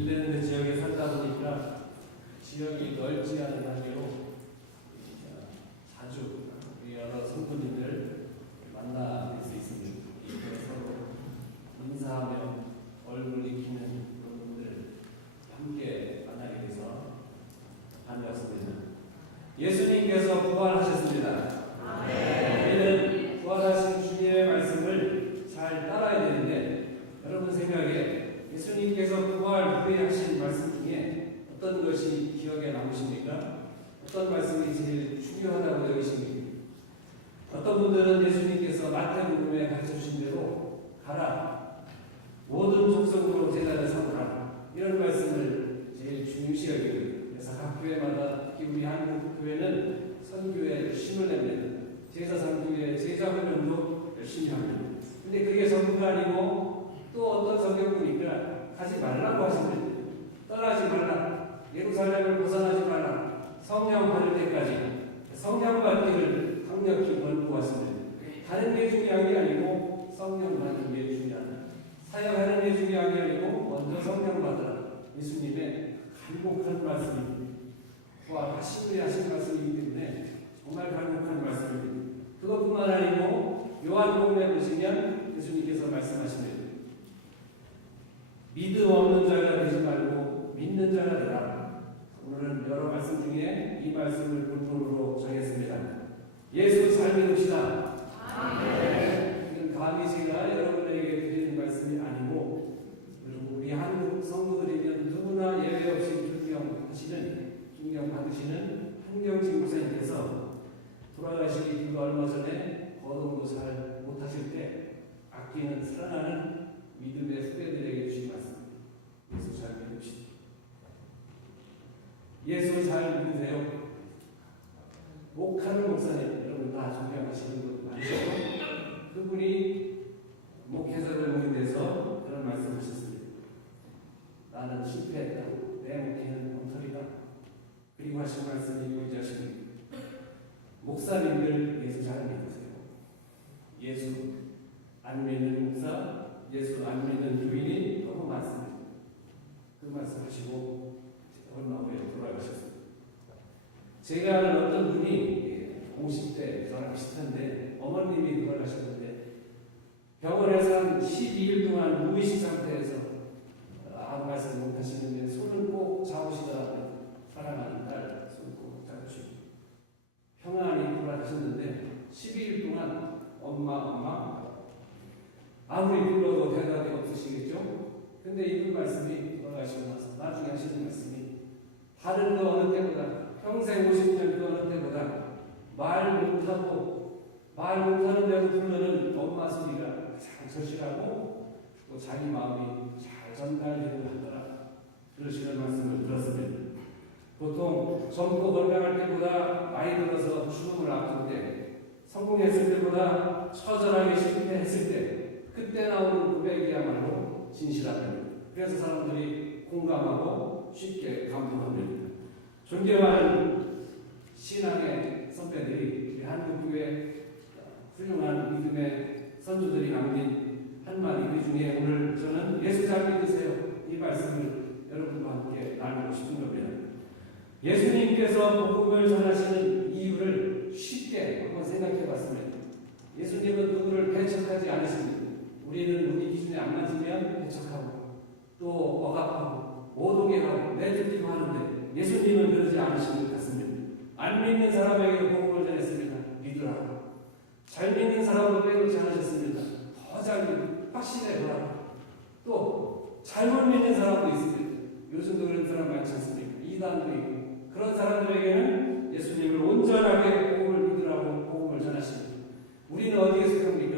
밀랜드 지역에 살다 보니까 지역이 넓지 않은 관계로 자주 여러 성도님들 만나 뵐 수 있습니다. 서로 인사하며 얼굴 익히는 그런 분들을 함께 만나게 돼서 반갑습니다. 예수님께서 부활하셨습니다. 우리는 부활하신 주님의 말씀을 잘 따라야 되는데, 여러분 생각에 예수님께서 부활 후에 하신 말씀 중에 어떤 것이 기억에 남으십니까? 어떤 말씀이 제일 중요하다고 여기십니까? 어떤 분들은 예수님께서 마태복음에 가르쳐주신 대로 가라, 모든 족속으로 제자를 삼으라, 이런 말씀을 제일 중요시 여기고요. 그래서 각 교회마다, 특히 우리 한국 교회는 선교에 열심을 냅니다. 제자 삼교회 제자 훈련도 열심히 합니다. 근데 그게 전부가 아니고 또 어떤 성경 보니까 가지 말라고 하십니다. 떠나지 말라, 예루살렘을 벗어나지 말라, 성령 받을 때까지 성령 받기를 강력히 권고하십니다. 가는 게 중요한 게 아니고 성령 받는 게 중요하다. 사역하는 게 중요한 게 아니고 먼저 성령 받으라. 예수님의 간곡한 말씀입니다. 부활하신 후에 하신 말씀이기 때문에 정말 간곡한 말씀입니다. 그것뿐만 아니고 요한복음에 보시면 예수님께서 말씀하십니다. 믿음 없는 자가 되지 말고 믿는 자가 되라. 오늘은 여러 말씀 중에 이 말씀을 본문으로 정했습니다. 예수 잘 믿읍시다. 이건 감히 제가 여러분에게 드리는 말씀이 아니고, 우리 한국 성도들이면 누구나 예외 없이 존경받으시는 한경진 목사님께서 돌아가시기 불과 얼마 전에 거동도 잘 못하실 때 아끼는 사랑하는 믿음의 후배들에게 주신 말씀입니다. 예수 잘 믿읍시다. 예수 잘 믿으세요. 목하는 목사님, 여러분 다 존경하시는 분 많죠? 그분이 목회자를 모임돼서 그런 말씀을 하셨습니다. 나는 실패했다. 내 목회는 엉터리다. 그리고 하신 말씀이 유의자십니다. 목사님들 예수 잘 믿으세요. 예수 안 믿는 목사, 예수 안 믿는 교인이 너무 많습니다. 그 말씀하시고 얼마 후에 돌아가셨습니다. 제가 아는 어떤 분이 50대 저랑 비슷한데 어머님이 돌아가셨는데 병원에서 한 12일 동안 무의식 상태에서 아무 말씀 못 하시는데 손을 꼭 잡으시더라고요. 사랑하는 딸 손 꼭 잡으시고 평안히 돌아가셨는데 12일 동안 엄마 아무리 불러도 대답이 없으시겠죠? 근데 이분 말씀이 돌아가시고 나서 나중에 하시는 말씀이 다른 그 어느 때보다, 평생 50년 그 어느 때보다 말 못하는데도 부르는 엄마 소리가 잘 절실하고 또 자기 마음이 잘 전달되고 하더라. 그러시는 말씀을 들었습니다. 보통 젊고 건강할 때보다 나이 들어서 죽음을 앞둔 때, 성공했을 때보다 처절하게 실패했을 때, 그때 나오는 고백이야말로 진실합니다. 그래서 사람들이 공감하고 쉽게 감동합니다. 존경하는 신앙의 선배들이, 우리 한국교회 훌륭한 믿음의 선조들이 남긴 한마디 중에 오늘 저는 예수 잘 믿으세요, 이 말씀을 여러분과 함께 나누고 싶은 겁니다. 예수님께서 복음을 전하시는 이유를 쉽게 한번 생각해 봤습니다. 예수님은 누구를 배척하지 않으십니다. 우리는 우리 기준에 안 맞으면 배척하고 또 억압하고 모독하고 내쫓기도 하는데 예수님은 그러지 않으신 것 같습니다. 안 믿는 사람에게 복음을 전했습니다. 믿으라. 잘 믿는 사람도 빼놓지 않으셨습니다. 더 잘 믿고 확신해 보라. 또 잘못 믿는 사람도 있습니다. 요즘도 그런 사람 많지 않습니까? 이단도 있고. 그런 사람들에게는 예수님을 온전하게 복음을 믿으라고 복음을 전하십니다. 우리는 어디에 속합니까?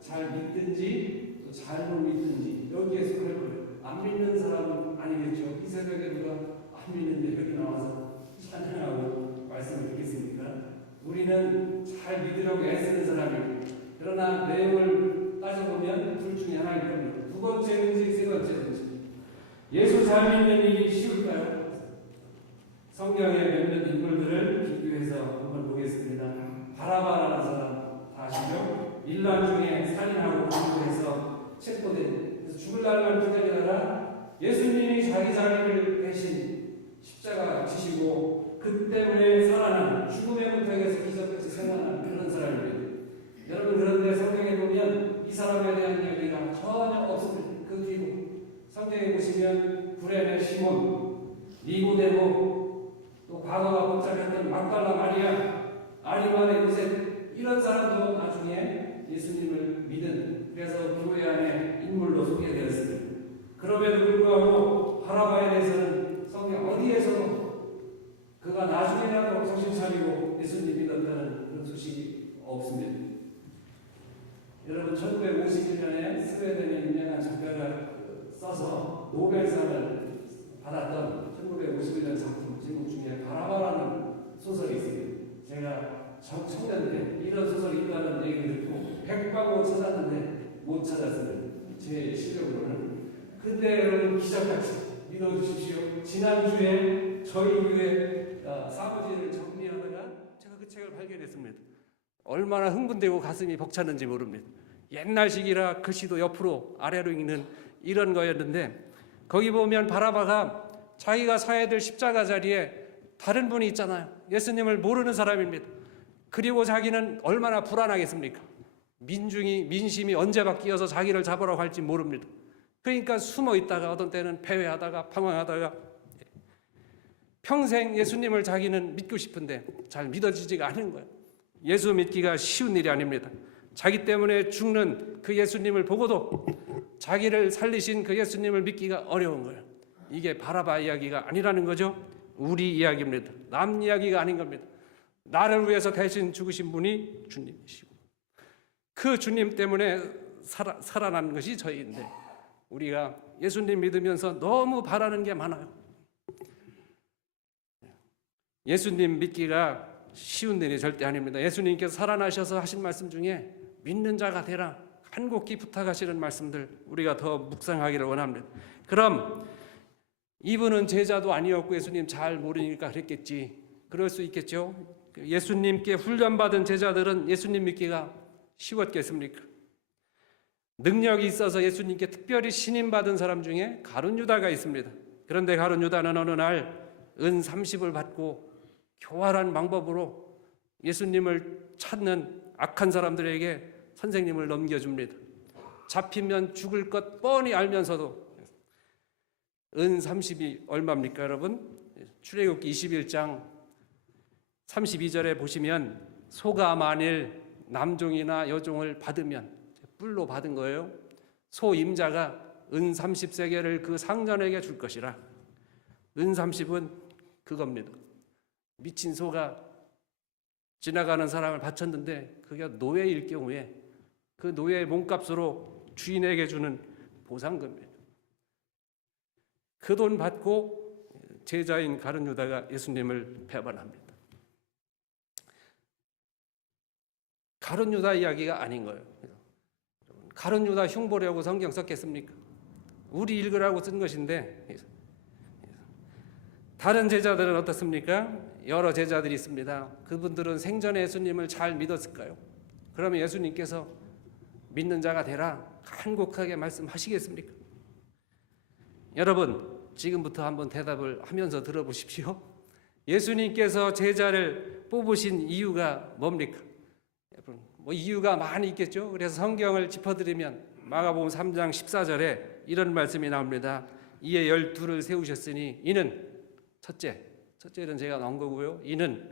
잘 믿든지 또 잘못 믿든지 여기에 속할 거예요. 안 믿는 사람은 아니겠죠. 이 새벽에 누가 안 믿는데 여기 나와서 찬양하고 말씀을 듣겠습니까? 우리는 잘 믿으려고 애쓰는 사람이고, 그러나 내용을 따져보면 둘 중에 하나일 겁니다. 두 번째인지 세 번째인지. 예수 잘 믿는 일이 쉬울까요? 성경의 몇몇 인물들을 비교해서 한번 보겠습니다. 바라바라는 사람 다 아시죠? 밀란 중에 살인하고 공격해서 체포된, 그래서 죽을 날만 기다리다가 예수님이 자기 자리를 대신 십자가 지시고 그 때문에 살아난 죽음의 문턱에서 기적같이 생활하는 그런 사람입니다. 여러분, 그런데 성경에 보면 이 사람에 대한 이야기가 전혀 없습니다. 그 뒤로 성경에 보시면 구레네 시몬, 니고데모, 또 과거가 복잡했던 막달라 마리아, 아리마네 요셉, 이런 사람도 나중에 예수님을 믿은, 그래서 교회 안에 인물로 소개되었습니다. 그럼에도 불구하고 바라바에 대해서는 성경 어디에서도 그가 나중에라도 정신 차리고 예수님 믿었다는 그런 소식이 없습니다. 여러분, 1951년에 스웨덴의 유명한 작가가 써서 노벨상을 받았던 1951년 작품 제목 중에 바라바라는 소설이 있습니다. 제가 청년 때 이런 소설이 있다는 얘기를 듣고 백방으로 찾았는데 못 찾았습니다. 제 실력으로는. 근데 여러분, 기적같이 믿어주십시오. 지난주에 저희 교회 사무실을 정리하다가 제가 그 책을 발견했습니다. 얼마나 흥분되고 가슴이 벅찼는지 모릅니다. 옛날식이라 글씨도 옆으로 아래로 읽는 이런 거였는데, 거기 보면 바라바가 자기가 서야 될 십자가 자리에 다른 분이 있잖아요. 예수님을 모르는 사람입니다. 그리고 자기는 얼마나 불안하겠습니까? 민심이 언제 바뀌어서 자기를 잡으러 갈지 모릅니다. 그러니까 숨어 있다가 어떤 때는 패회하다가 방황하다가 평생 예수님을 자기는 믿고 싶은데 잘 믿어지지가 않은 거예요. 예수 믿기가 쉬운 일이 아닙니다. 자기 때문에 죽는 그 예수님을 보고도 자기를 살리신 그 예수님을 믿기가 어려운 거예요. 이게 바라바 이야기가 아니라는 거죠. 우리 이야기입니다. 남 이야기가 아닌 겁니다. 나를 위해서 대신 죽으신 분이 주님이시고 그 주님 때문에 살아난 것이 저희인데, 우리가 예수님 믿으면서 너무 바라는 게 많아요. 예수님 믿기가 쉬운 일이 절대 아닙니다. 예수님께서 살아나셔서 하신 말씀 중에 믿는 자가 되라, 간곡히 부탁하시는 말씀들 우리가 더 묵상하기를 원합니다. 그럼 이분은 제자도 아니었고 예수님 잘 모르니까 그랬겠지. 그럴 수 있겠죠. 예수님께 훈련받은 제자들은 예수님 믿기가 쉬웠겠습니까? 능력이 있어서 예수님께 특별히 신임받은 사람 중에 가룟 유다가 있습니다. 그런데 가룟 유다는 어느 날 은 30을 받고 교활한 방법으로 예수님을 찾는 악한 사람들에게 선생님을 넘겨줍니다. 잡히면 죽을 것 뻔히 알면서도. 은 30이 얼마입니까, 여러분? 출애굽기 21장 32절에 보시면 소가 만일 남종이나 여종을 받으면, 뿔로 받은 거예요. 소 임자가 은 30세겔을 그 상전에게 줄 것이라. 은 30은 그겁니다. 미친 소가 지나가는 사람을 바쳤는데 그게 노예일 경우에 그 노예의 몸값으로 주인에게 주는 보상금입니다. 그 돈 받고 제자인 가룟 유다가 예수님을 배반합니다. 가룟 유다 이야기가 아닌 거예요. 가룟 유다 흉보려고 성경 썼겠습니까? 우리 읽으라고 쓴 것인데, 다른 제자들은 어떻습니까? 여러 제자들이 있습니다. 그분들은 생전에 예수님을 잘 믿었을까요? 그러면 예수님께서 믿는 자가 되라 간곡하게 말씀하시겠습니까? 여러분, 지금부터 한번 대답을 하면서 들어보십시오. 예수님께서 제자를 뽑으신 이유가 뭡니까? 여러분, 이유가 많이 있겠죠. 그래서 성경을 짚어드리면 마가복음 3장 14절에 이런 말씀이 나옵니다. 이에 12를 세우셨으니 이는 첫째는 제가 나온 거고요. 이는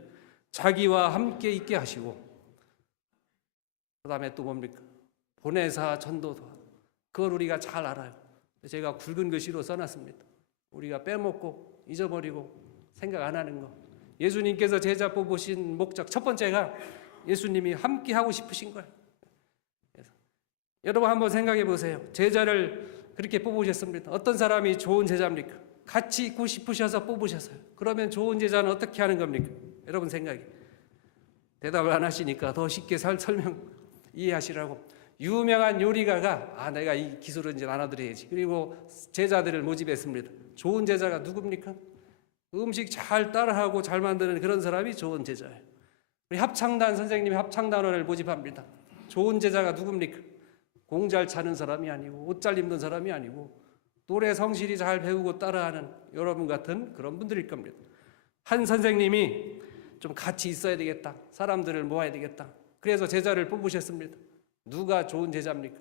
자기와 함께 있게 하시고, 그 다음에 또 뭡니까? 보내사 전도도. 그걸 우리가 잘 알아요. 제가 굵은 글씨로 써놨습니다. 우리가 빼먹고 잊어버리고 생각 안 하는 거. 예수님께서 제자 뽑으신 목적 첫 번째가 예수님이 함께 하고 싶으신 거예요. 여러분 한번 생각해 보세요. 제자를 그렇게 뽑으셨습니다. 어떤 사람이 좋은 제자입니까? 같이 있고 싶으셔서 뽑으셨어요. 그러면 좋은 제자는 어떻게 하는 겁니까? 여러분 생각이. 대답을 안 하시니까 더 쉽게 설명 이해하시라고. 유명한 요리가가 내가 이 기술을 이제 나눠드려야지. 그리고 제자들을 모집했습니다. 좋은 제자가 누굽니까? 음식 잘 따라하고 잘 만드는 그런 사람이 좋은 제자예요. 우리 합창단 선생님이 합창단원을 모집합니다. 좋은 제자가 누굽니까? 공 잘 차는 사람이 아니고 옷 잘 입는 사람이 아니고 노래 성실히 잘 배우고 따라하는 여러분 같은 그런 분들일 겁니다. 한 선생님이 좀 같이 있어야 되겠다. 사람들을 모아야 되겠다. 그래서 제자를 뽑으셨습니다. 누가 좋은 제자입니까?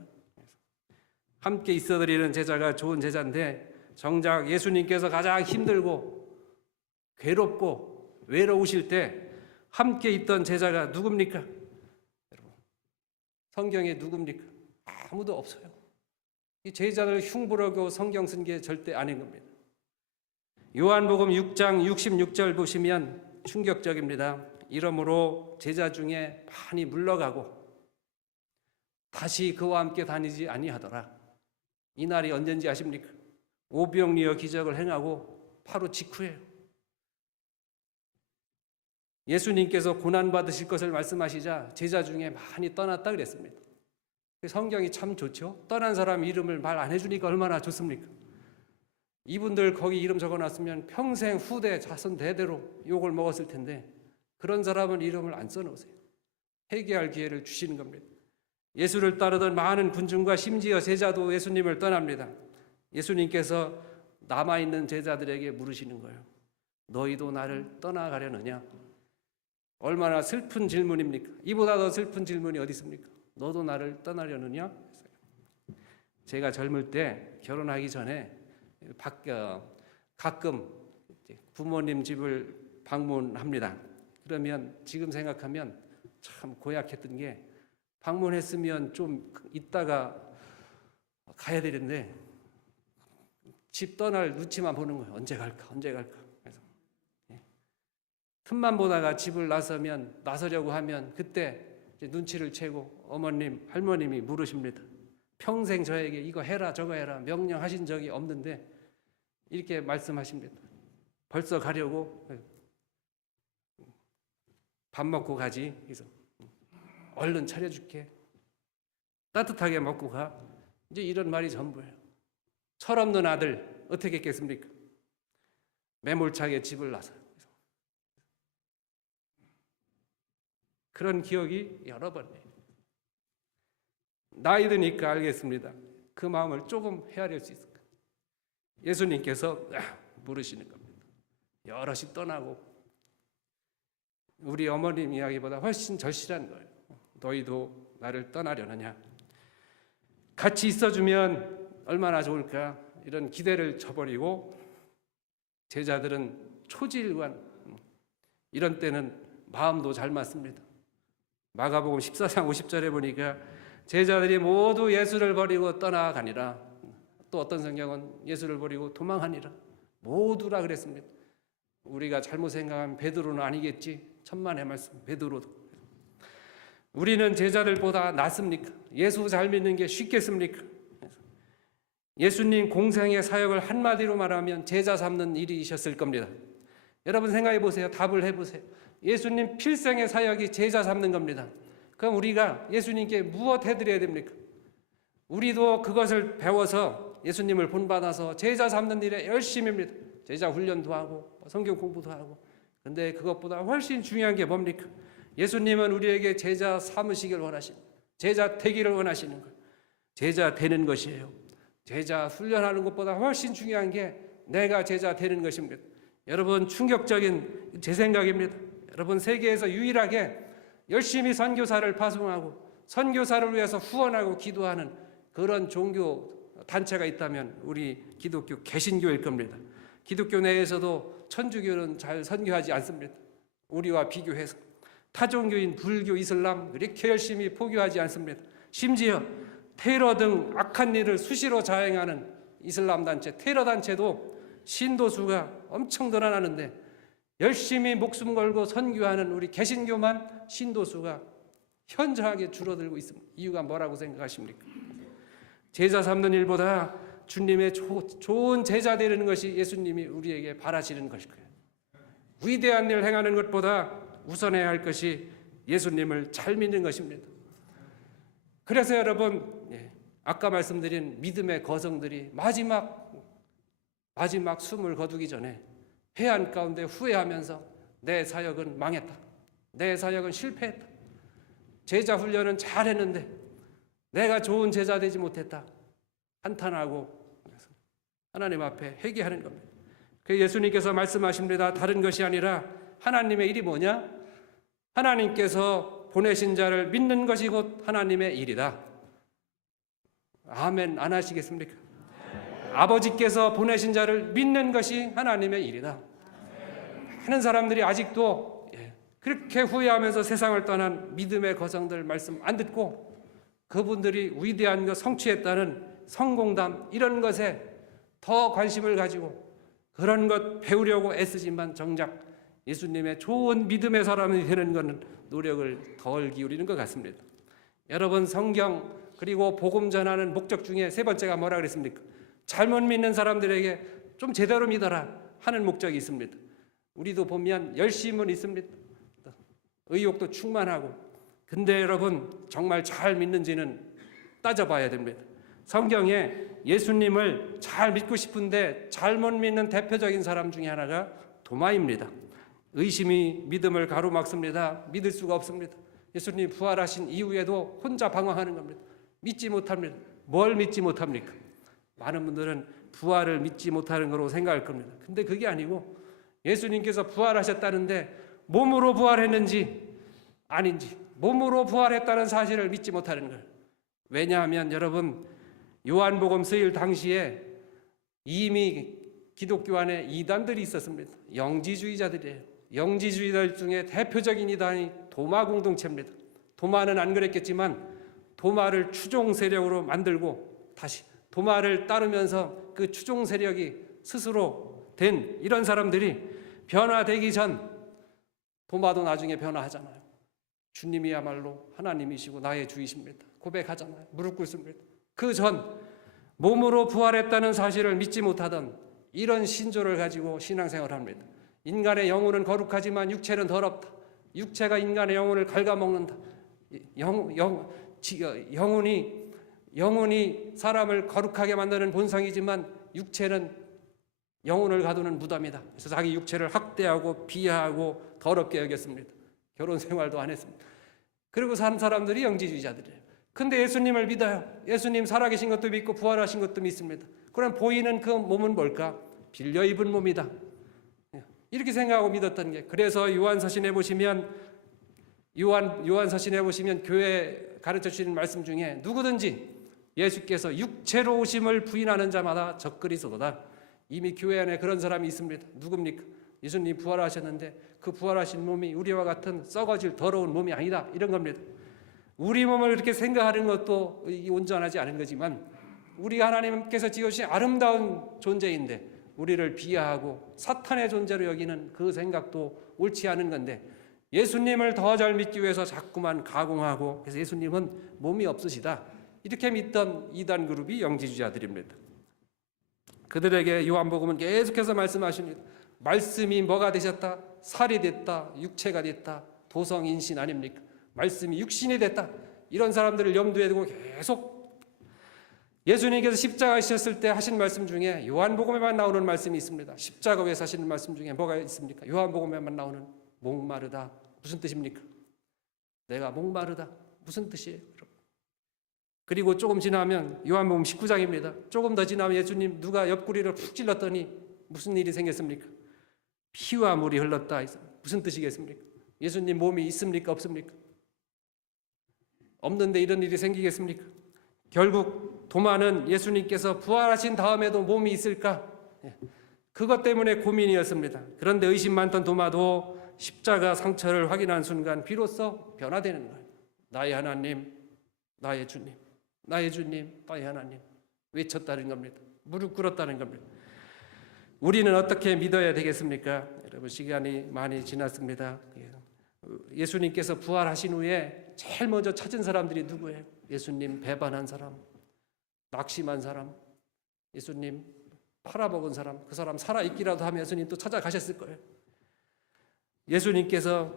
함께 있어드리는 제자가 좋은 제자인데 정작 예수님께서 가장 힘들고 괴롭고 외로우실 때 함께 있던 제자가 누굽니까? 여러분, 성경에 누굽니까? 아무도 없어요. 이 제자들 흉보려고 성경 쓴 게 절대 아닌 겁니다. 요한복음 6장 66절 보시면 충격적입니다. 이러므로 제자 중에 많이 물러가고 다시 그와 함께 다니지 아니하더라. 이 날이 언젠지 아십니까? 오병이어 기적을 행하고 바로 직후예요. 예수님께서 고난받으실 것을 말씀하시자 제자 중에 많이 떠났다 그랬습니다. 성경이 참 좋죠. 떠난 사람 이름을 말 안 해주니까 얼마나 좋습니까? 이분들 거기 이름 적어놨으면 평생 후대 자손 대대로 욕을 먹었을 텐데 그런 사람은 이름을 안 써놓으세요. 회개할 기회를 주시는 겁니다. 예수를 따르던 많은 군중과 심지어 제자도 예수님을 떠납니다. 예수님께서 남아있는 제자들에게 물으시는 거예요. 너희도 나를 떠나가려느냐? 얼마나 슬픈 질문입니까? 이보다 더 슬픈 질문이 어디 있습니까? 너도 나를 떠나려느냐? 제가 젊을 때 결혼하기 전에 가끔 부모님 집을 방문합니다. 그러면 지금 생각하면 참 고약했던 게 방문했으면 좀 있다가 가야 되는데 집 떠날 눈치만 보는 거예요. 언제 갈까? 그래서 틈만 보다가 집을 나서려고 하면 그때 눈치를 채고 어머님, 할머님이 물으십니다. 평생 저에게 이거 해라 저거 해라 명령하신 적이 없는데 이렇게 말씀하십니다. 벌써 가려고? 밥 먹고 가지. 그래서 얼른 차려줄게. 따뜻하게 먹고 가. 이제 이런 말이 전부예요. 철없는 아들 어떻게 했겠습니까? 매몰차게 집을 나서요. 그런 기억이 여러 번이에요. 나이 드니까 알겠습니다. 그 마음을 조금 헤아릴 수 있을까? 예수님께서 물으시는 겁니다. 여럿이 떠나고 우리 어머님 이야기보다 훨씬 절실한 거예요. 너희도 나를 떠나려느냐? 같이 있어주면 얼마나 좋을까? 이런 기대를 저버리고 제자들은 초지일관 이런 때는 마음도 잘 맞습니다. 마가복음 14장 50절에 보니까 제자들이 모두 예수를 버리고 떠나가니라. 또 어떤 성경은 예수를 버리고 도망하니라. 모두라 그랬습니다. 우리가 잘못 생각하면 베드로는 아니겠지. 천만의 말씀 베드로도. 우리는 제자들보다 낫습니까? 예수 잘 믿는 게 쉽겠습니까? 예수님 공생의 사역을 한마디로 말하면 제자 삼는 일이셨을 겁니다. 여러분 생각해 보세요. 답을 해보세요. 예수님 필생의 사역이 제자 삼는 겁니다. 그럼 우리가 예수님께 무엇 해드려야 됩니까? 우리도 그것을 배워서 예수님을 본받아서 제자 삼는 일에 열심입니다. 제자 훈련도 하고 성경 공부도 하고. 근데 그것보다 훨씬 중요한 게 뭡니까? 예수님은 우리에게 제자 삼으시길 원하시는, 제자 되기를 원하시는 거예요. 제자 되는 것이에요. 제자 훈련하는 것보다 훨씬 중요한 게 내가 제자 되는 것입니다. 여러분 충격적인 제 생각입니다. 여러분 세계에서 유일하게 열심히 선교사를 파송하고 선교사를 위해서 후원하고 기도하는 그런 종교 단체가 있다면 우리 기독교 개신교일 겁니다. 기독교 내에서도 천주교는 잘 선교하지 않습니다. 우리와 비교해서 타종교인 불교, 이슬람 그렇게 열심히 포교하지 않습니다. 심지어 테러 등 악한 일을 수시로 자행하는 이슬람 단체, 테러 단체도 신도수가 엄청 늘어나는데 열심히 목숨 걸고 선교하는 우리 개신교만 신도수가 현저하게 줄어들고 있습니다. 이유가 뭐라고 생각하십니까? 제자 삼는 일보다 주님의 좋은 제자 되는 것이 예수님이 우리에게 바라시는 것일 거예요. 위대한 일 행하는 것보다 우선해야 할 것이 예수님을 잘 믿는 것입니다. 그래서 여러분 아까 말씀드린 믿음의 거성들이 마지막 숨을 거두기 전에 해안 가운데 후회하면서 내 사역은 망했다. 내 사역은 실패했다. 제자 훈련은 잘했는데 내가 좋은 제자 되지 못했다. 한탄하고 하나님 앞에 회개하는 겁니다. 그 예수님께서 말씀하십니다. 다른 것이 아니라 하나님의 일이 뭐냐? 하나님께서 보내신 자를 믿는 것이 곧 하나님의 일이다. 아멘 안 하시겠습니까? 아버지께서 보내신 자를 믿는 것이 하나님의 일이다. 많은 사람들이 아직도 그렇게 후회하면서 세상을 떠난 믿음의 거성들 말씀 안 듣고 그분들이 위대한 것 성취했다는 성공담 이런 것에 더 관심을 가지고 그런 것 배우려고 애쓰지만 정작 예수님의 좋은 믿음의 사람이 되는 것은 노력을 덜 기울이는 것 같습니다. 여러분 성경 그리고 복음 전하는 목적 중에 세 번째가 뭐라 그랬습니까? 잘못 믿는 사람들에게 좀 제대로 믿어라 하는 목적이 있습니다. 우리도 보면 열심은 있습니다. 의욕도 충만하고 근데 여러분 정말 잘 믿는지는 따져봐야 됩니다. 성경에 예수님을 잘 믿고 싶은데 잘못 믿는 대표적인 사람 중에 하나가 도마입니다. 의심이 믿음을 가로막습니다. 믿을 수가 없습니다. 예수님 부활하신 이후에도 혼자 방황하는 겁니다. 믿지 못합니다. 뭘 믿지 못합니까? 많은 분들은 부활을 믿지 못하는 거로 생각할 겁니다. 근데 그게 아니고 예수님께서 부활하셨다는데 몸으로 부활했는지 아닌지 몸으로 부활했다는 사실을 믿지 못하는 거예요. 왜냐하면 여러분 요한복음 쓰일 당시에 이미 기독교 안에 이단들이 있었습니다. 영지주의자들이에요. 영지주의자들 중에 대표적인 이단이 도마 공동체입니다. 도마는 안 그랬겠지만 도마를 추종 세력으로 만들고 다시 도마를 따르면서 그 추종 세력이 스스로 된 이런 사람들이 변화되기 전 도마도 나중에 변화하잖아요. 주님이야말로 하나님이시고 나의 주이십니다. 고백하잖아요. 무릎 꿇습니다. 그 전 몸으로 부활했다는 사실을 믿지 못하던 이런 신조를 가지고 신앙생활을 합니다. 인간의 영혼은 거룩하지만 육체는 더럽다. 육체가 인간의 영혼을 갉아먹는다. 영혼이 사람을 거룩하게 만드는 본성이지만 육체는 영혼을 가두는 무덤이다. 그래서 자기 육체를 학대하고 비하하고 더럽게 여겼습니다. 결혼 생활도 안 했습니다. 그리고 사는 사람들이 영지주의자들이에요. 근데 예수님을 믿어요. 예수님 살아계신 것도 믿고 부활하신 것도 믿습니다. 그럼 보이는 그 몸은 뭘까? 빌려 입은 몸이다. 이렇게 생각하고 믿었던 게 그래서 요한서신에 보시면 교회 가르쳐 주시는 말씀 중에 누구든지 예수께서 육체로 오심을 부인하는 자마다 적그리스도다. 이미 교회 안에 그런 사람이 있습니다. 누굽니까? 예수님 부활하셨는데 그 부활하신 몸이 우리와 같은 썩어질 더러운 몸이 아니다. 이런 겁니다. 우리 몸을 그렇게 생각하는 것도 온전하지 않은 거지만 우리가 하나님께서 지으신 아름다운 존재인데 우리를 비하하고 사탄의 존재로 여기는 그 생각도 옳지 않은 건데 예수님을 더 잘 믿기 위해서 자꾸만 가공하고 그래서 예수님은 몸이 없으시다. 이렇게 믿던 이단 그룹이 영지주의자들입니다. 그들에게 요한복음은 계속해서 말씀하십니다. 말씀이 뭐가 되셨다? 살이 됐다. 육체가 됐다. 도성인신 아닙니까? 말씀이 육신이 됐다. 이런 사람들을 염두에 두고 계속 예수님께서 십자가에 지셨을 때 하신 말씀 중에 요한복음에만 나오는 말씀이 있습니다. 십자가 위에서 하시는 말씀 중에 뭐가 있습니까? 요한복음에만 나오는 목마르다. 무슨 뜻입니까? 내가 목마르다. 무슨 뜻이에요? 그리고 조금 지나면 요한복음 19장입니다. 조금 더 지나면 예수님 누가 옆구리를 푹 찔렀더니 무슨 일이 생겼습니까? 피와 물이 흘렀다. 무슨 뜻이겠습니까? 예수님 몸이 있습니까? 없습니까? 없는데 이런 일이 생기겠습니까? 결국 도마는 예수님께서 부활하신 다음에도 몸이 있을까? 그것 때문에 고민이었습니다. 그런데 의심 많던 도마도 십자가 상처를 확인한 순간 비로소 변화되는 거예요. 나의 하나님, 나의 주님, 나의 주님, 나의 하나님 외쳤다는 겁니다. 무릎 꿇었다는 겁니다. 우리는 어떻게 믿어야 되겠습니까? 여러분 시간이 많이 지났습니다. 예수님께서 부활하신 후에 제일 먼저 찾은 사람들이 누구예요? 예수님 배반한 사람, 낙심한 사람, 예수님 팔아먹은 사람, 그 사람 살아있기라도 하면 예수님 또 찾아가셨을 거예요. 예수님께서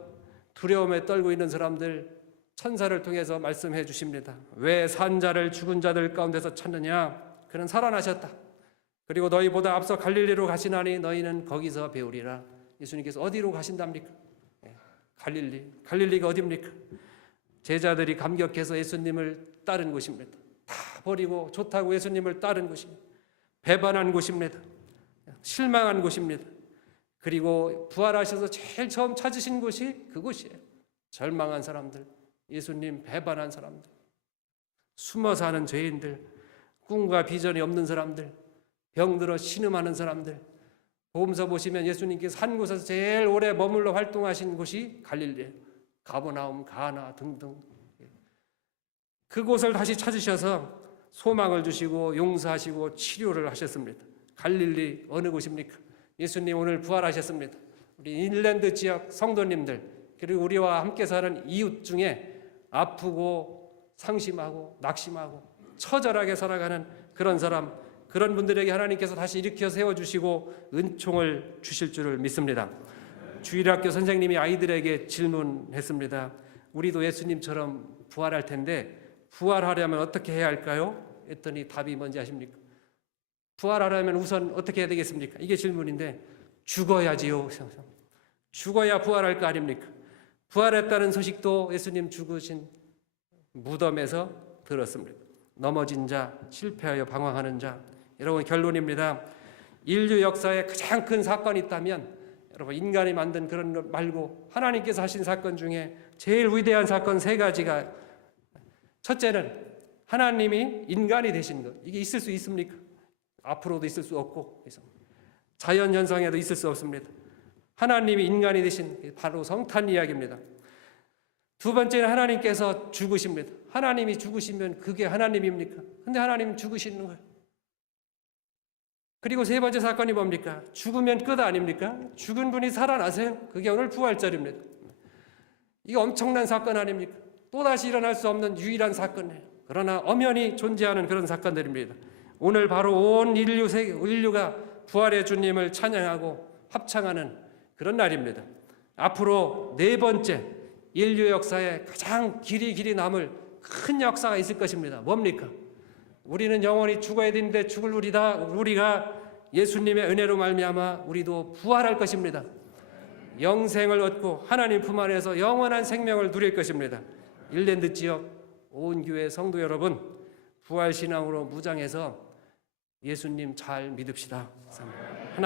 두려움에 떨고 있는 사람들 천사를 통해서 말씀해 주십니다. 왜 산 자를 죽은 자들 가운데서 찾느냐? 그는 살아나셨다. 그리고 너희보다 앞서 갈릴리로 가시나니 너희는 거기서 배우리라. 예수님께서 어디로 가신답니까? 갈릴리가 어디입니까? 제자들이 감격해서 예수님을 따른 곳입니다. 다 버리고 좋다고 예수님을 따른 곳입니다. 배반한 곳입니다. 실망한 곳입니다. 그리고 부활하셔서 제일 처음 찾으신 곳이 그곳이에요. 절망한 사람들, 예수님 배반한 사람들, 숨어 사는 죄인들, 꿈과 비전이 없는 사람들, 병들어 신음하는 사람들. 복음서 보시면 예수님께서 한 곳에서 제일 오래 머물러 활동하신 곳이 갈릴리예요. 가버나움, 가나 등등. 그곳을 다시 찾으셔서 소망을 주시고 용서하시고 치료를 하셨습니다. 갈릴리 어느 곳입니까? 예수님 오늘 부활하셨습니다. 우리 인랜드 지역 성도님들, 그리고 우리와 함께 사는 이웃 중에 아프고 상심하고 낙심하고 처절하게 살아가는 그런 사람, 그런 분들에게 하나님께서 다시 일으켜 세워주시고 은총을 주실 줄을 믿습니다. 주일학교 선생님이 아이들에게 질문했습니다. 우리도 예수님처럼 부활할 텐데 부활하려면 어떻게 해야 할까요? 했더니 답이 뭔지 아십니까? 부활하려면 우선 어떻게 해야 되겠습니까? 이게 질문인데 죽어야지요. 죽어야 부활할 거 아닙니까? 부활했다는 소식도 예수님 죽으신 무덤에서 들었습니다. 넘어진 자, 실패하여 방황하는 자. 여러분, 결론입니다. 인류 역사에 가장 큰 사건이 있다면 여러분, 인간이 만든 그런 것 말고 하나님께서 하신 사건 중에 제일 위대한 사건 3가지가, 첫째는 하나님이 인간이 되신 것. 이게 있을 수 있습니까? 앞으로도 있을 수 없고 자연 현상에도 있을 수 없습니다. 하나님이 인간이 되신 바로 성탄 이야기입니다. 두 번째는 하나님께서 죽으십니다. 하나님이 죽으시면 그게 하나님입니까? 근데 하나님은 죽으시는 거예요. 그리고 세 번째 사건이 뭡니까? 죽으면 끝 아닙니까? 죽은 분이 살아나세요. 그게 오늘 부활절입니다. 이게 엄청난 사건 아닙니까? 또다시 일어날 수 없는 유일한 사건이에요. 그러나 엄연히 존재하는 그런 사건들입니다. 오늘 바로 온 인류가 부활의 주님을 찬양하고 합창하는 그런 날입니다. 앞으로 4번째 인류 역사에 가장 길이 남을 큰 역사가 있을 것입니다. 뭡니까? 우리는 영원히 죽어야 되는데 죽을 우리가 예수님의 은혜로 말미암아 우리도 부활할 것입니다. 영생을 얻고 하나님 품 안에서 영원한 생명을 누릴 것입니다. 일랜드 지역 온 교회 성도 여러분, 부활신앙으로 무장해서 예수님 잘 믿읍시다.